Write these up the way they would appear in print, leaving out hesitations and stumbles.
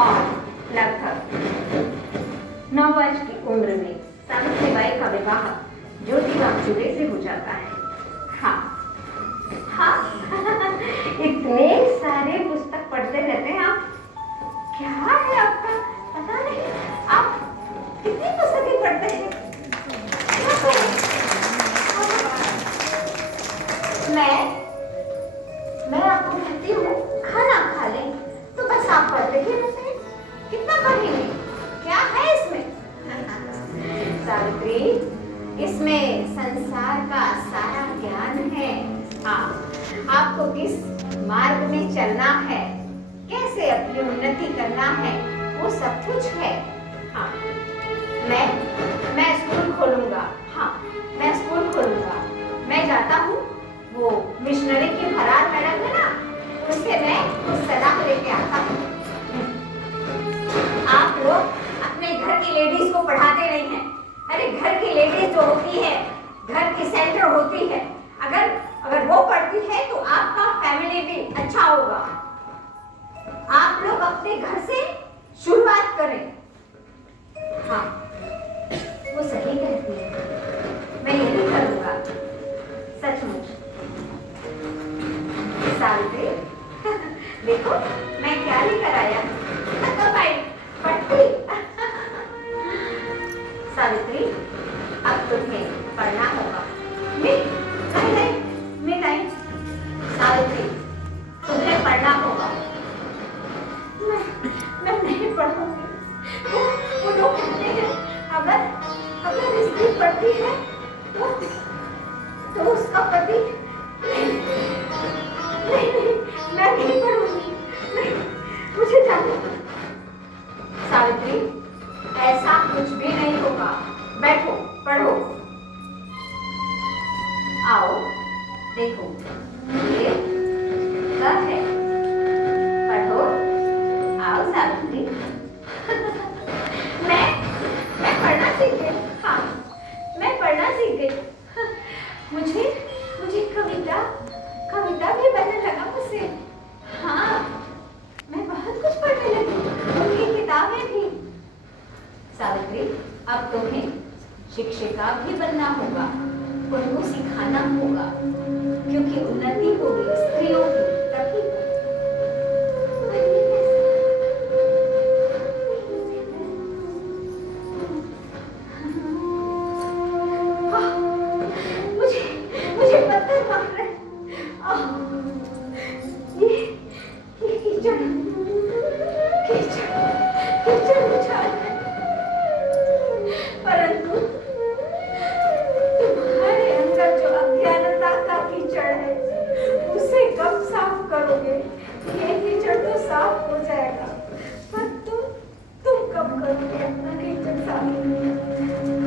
और लगभग 9 वर्ष की उम्र में सावित्रीबाई का विवाह ज्योतिबा फुले से हो जाता है। हाँ हाँ इतने सारे पुस्तक पढ़ते रहते हैं आप। क्या है आपका पता नहीं, आप कितनी पुस्तकें पढ़ते हैं? मैं आपको कहती हूँ खाना खा लें तो बस आप पढ़ रही हैं। कितना पढ़ेंगे? क्या है इसमें? सावित्री, इसमें संसार का सारा ज्ञान है। हाँ, आपको किस मार्ग में चलना है, कैसे अपनी उन्नति करना है, वो सब कुछ है। हाँ, मैं स्कूल खोलूंगा। हाँ, मैं स्कूल खोलूंगा। मैं जाता हूँ, वो मिशनरी की भरार मैडम है ना, उससे मैं सलाह लेके आता हूँ। आप लोग अपने घर की लेडीज को पढ़ाते नहीं हैं। अरे घर की लेडीज जो होती है, घर की सेंटर होती है, अगर वो पढ़ती है तो आपका फैमिली भी अच्छा होगा। आप लोग अपने घर से शुरुआत करें। हाँ, वो सही कहती है, मैं यही करूंगा, सचमुच। सावित्री, देखो मैं क्या लेकर आया। पट्टी। सावित्री, अब तुम्हें पढ़ना होगा। नहीं, सावित्री, तुम्हें पढ़ना होगा। मैं नहीं पढ़ूंगी। वो लोग कहते हैं अगर स्त्री पढ़ती है तो उसका पति नहीं, मैं नहीं पढ़ूंगी। नहीं, मुझे जाना। सावित्री, ऐसा कुछ भी नहीं होगा। बैठो, पढ़ो। आओ, देखो ये सब है, पढ़ो। आओ सावित्री। मैं पढ़ना सीख गई। हाँ, मैं पढ़ना सीख गई। मुझे कविता भी बनने लगा मुझसे। हाँ, मैं बहुत कुछ पढ़ने लगी, उनकी किताबें भी। सावित्री, अब तुम्हें शिक्षिका भी बनना होगा, उनको सिखाना होगा, क्योंकि उन्नति होगी स्त्रियों की तभी। मुझे पत्थर मार रहे। ये कीचड़ उछाल है। परंतु तुम्हारे अंदर जो अज्ञानता का कीचड़ है, उसे कब साफ करोगे? ये कीचड़ तो साफ हो जाएगा, पर तुम कब करोगे अपना कीचड़ साफ?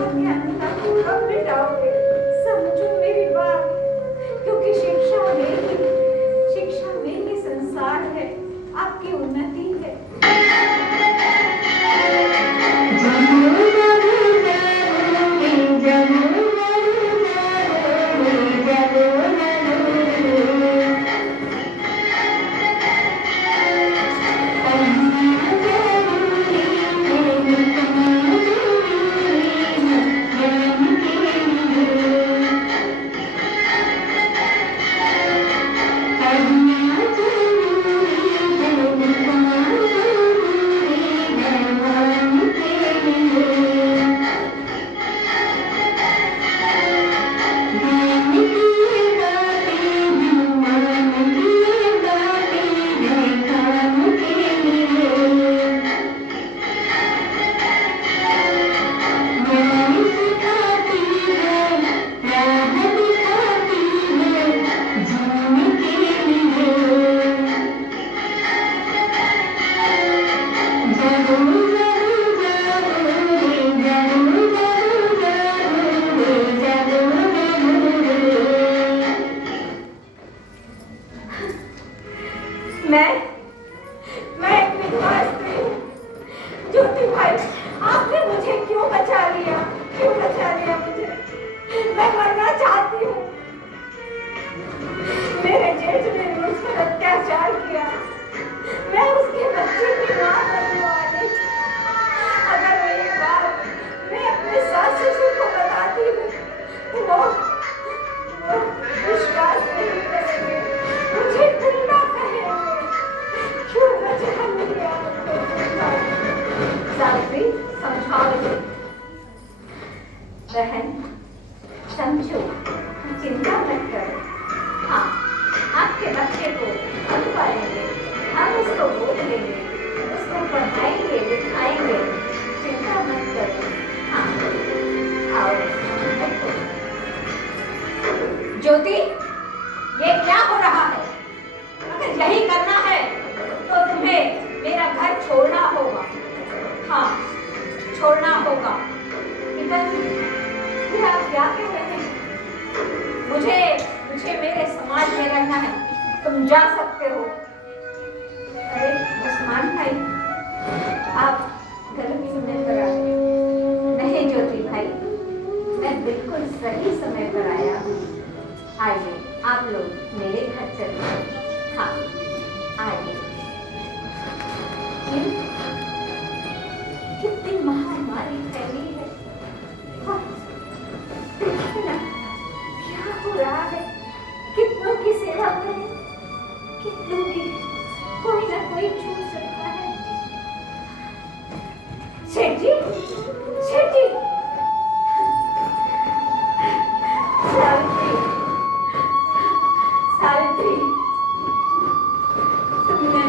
अज्ञानता को कब मिटाओगे? समझो मेरी बात, क्योंकि शिक्षा में ही संसार है, आपकी उन्नति है। मैं एक विधवा स्त्री हूँ। ज्योति भाई, आपने मुझे क्यों बचा लिया मुझे? मैं मरना चाहती हूँ। मेरे जेठ ने मुझ पर अत्याचार किया। मैं उसके बच्चे की माँ बन बहन समझो, चिंता मत करो। हाँ, आपके बच्चे को हम पालेंगे, हम उसको गोद लेंगे, उसको पढ़ाएंगे लिखाएंगे, चिंता मत करो। हाँ, आओ बैठो। ज्योति, ये क्या हो रहा है? अगर यही करना है तो तुम्हें मेरा घर छोड़ना होगा। हाँ, छोड़ना होगा। फिर आप क्या कह रहे हैं? मुझे मेरे समाज में रहना है, तुम जा सकते हो। अरे उस्मान भाई, आप गलत समय पर आ गए। नहीं ज्योति भाई, मैं बिल्कुल सही समय पर आया हूँ। आइए आप लोग मेरे घर चलिए। हाँ आइए। कितनी महामारी फैली है। हाँ, देखिए ना क्या हो रहा है। कितनों की सेवा करें, कितनों की कोई ना कोई छूट सकता है। सेठ जी, सेठ जी, सावित्री, सावित्री, तुमने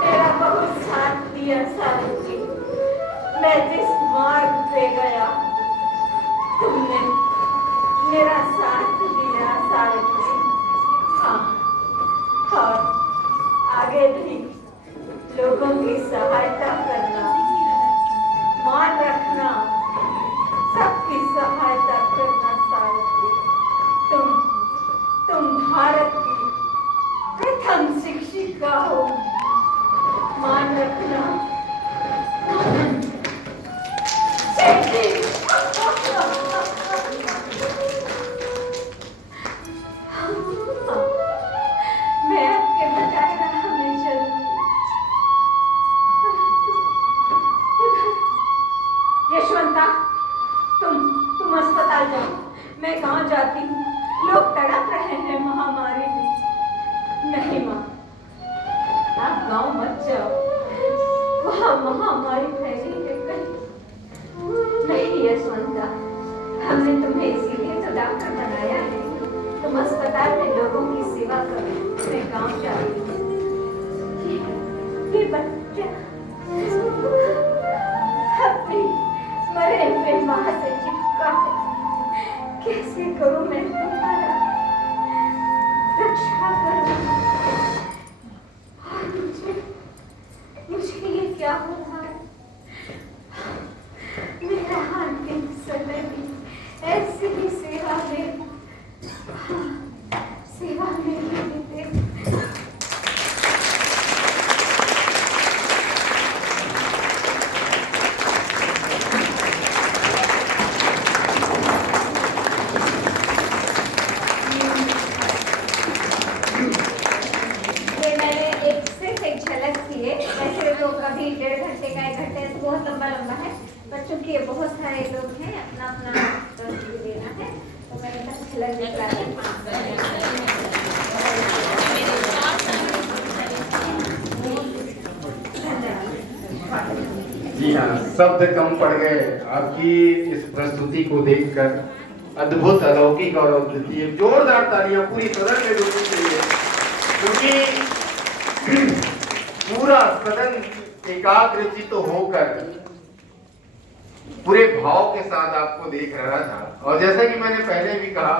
मेरा बहुत साथ दिया सावित्री। मैं जिस मार्ग पे गया तुमने मेरा साथ दिया सावित्री। हाँ, और आगे भी लोगों की सहायता करना, मान रखना, सबकी सहायता करना सावित्री। तुम भारत की प्रथम शिक्षिका हो, मान रखना। मैं आपके बताए रहा मैं चलूंगी। यशवंता, तुम अस्पताल जाओ, मैं गांव जाती हूँ। लोग तड़प रहे हैं महामारी में। नहीं माँ, आप गांव मत जाओ, वहाँ महामारी फैली है कहीं। नहीं यशवंता, हमने तुम्हें इसीलिए तो डॉक्टर बनाया है। तुम अस्पताल में लोगों की सेवा करो। मैं गांव जा रही हूँ। ये बच्चा अपनी मरे हुए माँ से चिपका है। कैसे करूँ मैं तुम्हारा रक्षा करूँ? और मुझे ये क्या हो रहा है? मेरा अंतिम समय भी ऐसी ही सेवा में बीते। ये मैंने एक सिर्फ एक झलक की है। वैसे तो कभी 1.5 घंटे का 1 घंटे तो बहुत लंबा है, पर चूंकि ये बहुत सारे लोग हैं, अपना अपना तस्वीर देना है, तो मैंने बस झलक दिखला दी। जी हाँ, शब्द कम पड़ गए आपकी इस प्रस्तुति को देखकर। अद्भुत, अलौकिक और अद्वितीय। जोरदार तालियां पूरी सदन में जुड़नी चाहिए, क्योंकि पूरा सदन एकाग्रचित्त होकर पूरे भाव के साथ आपको देख रहा था। और जैसा कि मैंने पहले भी कहा,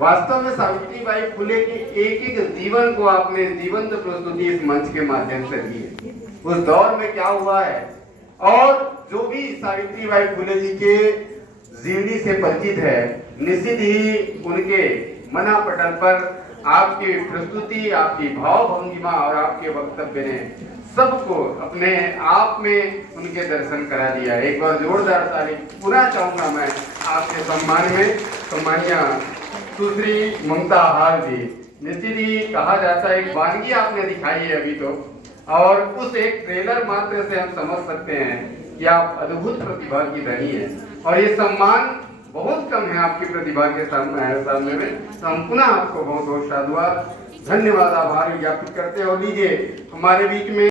वास्तव में सावित्रीबाई फुले के एक एक जीवन को आपने जीवंत प्रस्तुति इस मंच के माध्यम से दी है। उस दौर में क्या हुआ है, और जो भी सावित्रीबाई फुले जी के जीवनी से परिचित है, निश्चित ही उनके मना पटल पर आपकी प्रस्तुति, आपकी भाव भंगिमा और आपके वक्तव्य ने सबको अपने आप में उनके दर्शन करा दिया। एक बार जोरदार ताली पुनः चाहूंगा मैं आपके सम्मान में। सम्मानिया सुश्री ममता हाल जी, निश्चित ही कहा जाता है एक वानगी आपने दिखाई है अभी तो, और उस एक ट्रेलर मात्र से हम समझ सकते हैं कि आप अद्भुत प्रतिभा की धनी है। और ये सम्मान बहुत कम है आपकी प्रतिभा के सामने में। तो हम पुनः आपको बहुत बहुत साधुवाद, धन्यवाद, आभार ज्ञापित करते हैं। और लीजिए हमारे बीच में